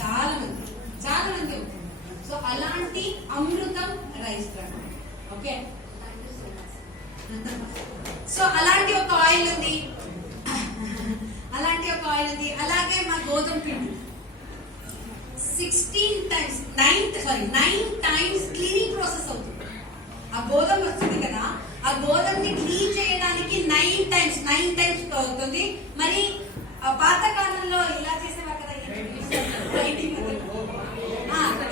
చాలా మంది. సో అలాంటి అమృతం రైస్ బ్రాండ్. ఓకే, సో అలాంటి ఒక ఆయిల్ ఉంది. అలాగే మా గోధుమ పిండి 9 టైమ్స్ క్లీనింగ్ ప్రాసెస్ అవుతుంది. ఆ గోధుమ వస్తుంది కదా, ఆ గోధుమని క్లీన్ చేయడానికి 9 టైమ్స్ అవుతుంది. మరి పాత కాలంలో ఇలా చేసేవారు కదా.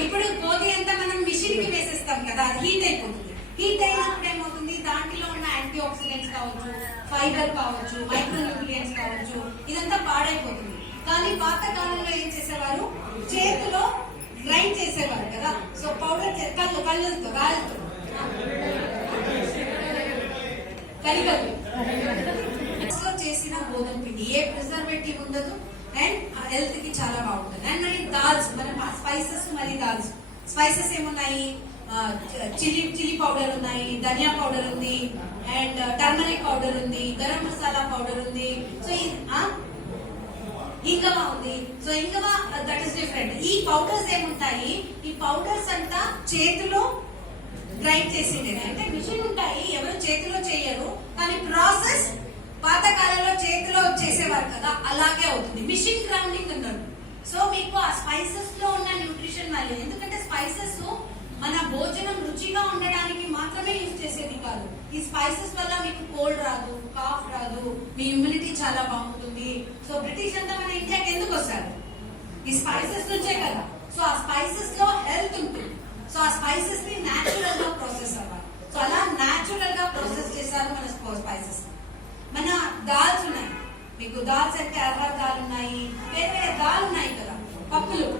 ఇప్పుడు గోధి అంతా మనం మిషన్ కి వేసేస్తాం కదా, అది హీట్ అయిపోతుంది. హీట్ అయినప్పుడు ఏమవుతుంది, దాంట్లో ఉన్న యాంటీ ఆక్సిడెంట్స్ కావచ్చు, ఫైబర్ కావచ్చు, మైక్రో న్యూట్రియంట్స్ కావచ్చు, ఇదంతా పాడైపోతుంది. కానీ పాత కాలంలో ఏం చేసేవారు, చేతిలో గ్రైండ్ చేసేవారు కదా. సో పౌడర్ కళ్ళతో రాళ్ళతో చేసిన గోధుమ పిండి ఏ ప్రిజర్వేటివ్ ఉండదు అండ్ హెల్త్ కి చాలా బాగుంటుంది. అండ్ మరి దాల్స్, మన స్పైసెస్, మరి దాల్స్ స్పైసెస్ ఏమున్నాయి, చిల్లీ పౌడర్ ఉన్నాయి, ధనియా పౌడర్ ఉంది, అండ్ టర్మరిక్ పౌడర్ ఉంది, గరం మసాలా పౌడర్ ఉంది. సో ఇంగవా ఉంది. సో ఇంగవా దట్ ఇస్ డిఫరెంట్. ఈ పౌడర్స్ ఏముంటాయి, ఈ పౌడర్స్ అంతా చేతిలో గ్రైండ్ చేసిండే, అంటే మిషన్ ఉంటాయి, ఎవరు చేతిలో చేయరు. కానీ ప్రాసెస్ పాత కాలంలో చేతిలో చేసేవారు కదా, అలాగే అవుతుంది. మిషన్ గ్రౌండింగ్ అన్నారు. సో మీకు ఆ స్పైసెస్ లో ఉన్న న్యూట్రిషన్ వాల్యూ, ఎందుకంటే స్పైసెస్ మన భోజనం రుచిగా ఉండడానికి మాత్రమే యూజ్ చేసేది కాదు. ఈ స్పైసెస్ వల్ల మీకు కోల్డ్ రాదు, కాఫ్ రాదు, మీ ఇమ్యూనిటీ చాలా బాగుంటుంది. సో బ్రిటిష్ అంతా మన ఇండియాకి ఎందుకు వస్తారు, ఈ స్పైసెస్ నుంచే కదా. సో ఆ స్పైసెస్ లో హెల్త్ ఉంటుంది. సో ఆ స్పైసెస్ ని న్యాచురల్ గా ప్రాసెస్ అవ్వాలి. సో అలా న్యాచురల్ గా ప్రాసెస్ చేశారు మన స్పైసెస్. మన దాల్స్ ఉన్నాయి, మీకు దాల్స్ అంటే అర్ర దాల్ ఉన్నాయి, వేరే దాల్ ఉన్నాయి కదా, పప్పులు.